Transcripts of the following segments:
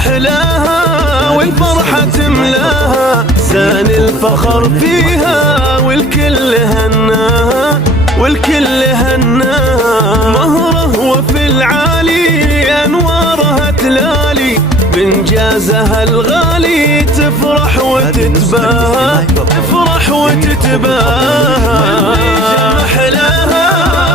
محلاها والفرحة تملاها، زان الفخر فيها والكل هناها والكل هناها. مهره وفي العالي أنوارها تلالي، بإنجازها الغالي تفرح وتتباهى، تفرح وتتباهى. محلاها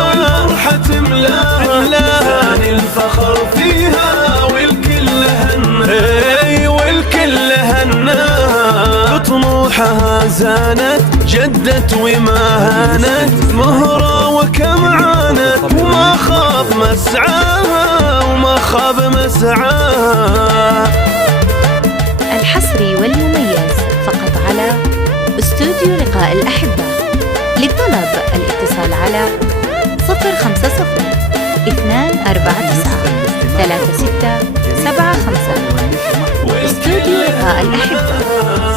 والفرحة تملاها، زان الفخر فيها والكل هناها والكل هناها. بطموحها زانت جدت وما هانت، مهرة وكم عانت وما خاب مسعاها وما خاب مسعاها. الحصري والمميز فقط على استوديو لقاء الأحبة. للطلب الاتصال على 050-249-3675. استوديو لقاء الأحبة.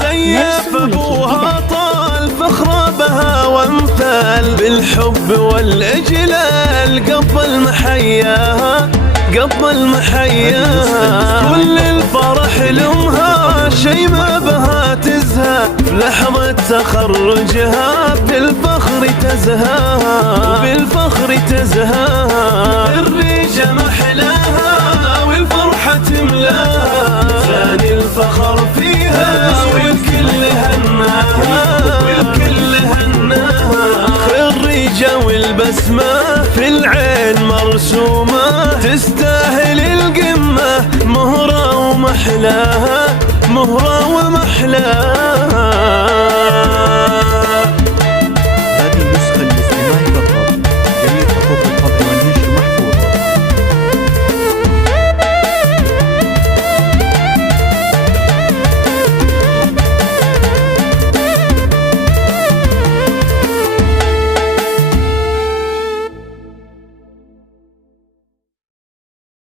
زيف ابوها طال فخر بها وامثال، بالحب والاجلال قبل محياها قبل محياها. كل الفرح لامها شي ما بها تزهى، لحظة تخرجها بالفخر تزهاها بالفخر تزهاها. الريجة محلاها والفرحة تملاها، زان الفخر فيها والكل هناها والكل هناها. الريجة والبسمة في العين مرسومة، تستاهل القمة مهرة ومحلاها مهرة ومحلاها.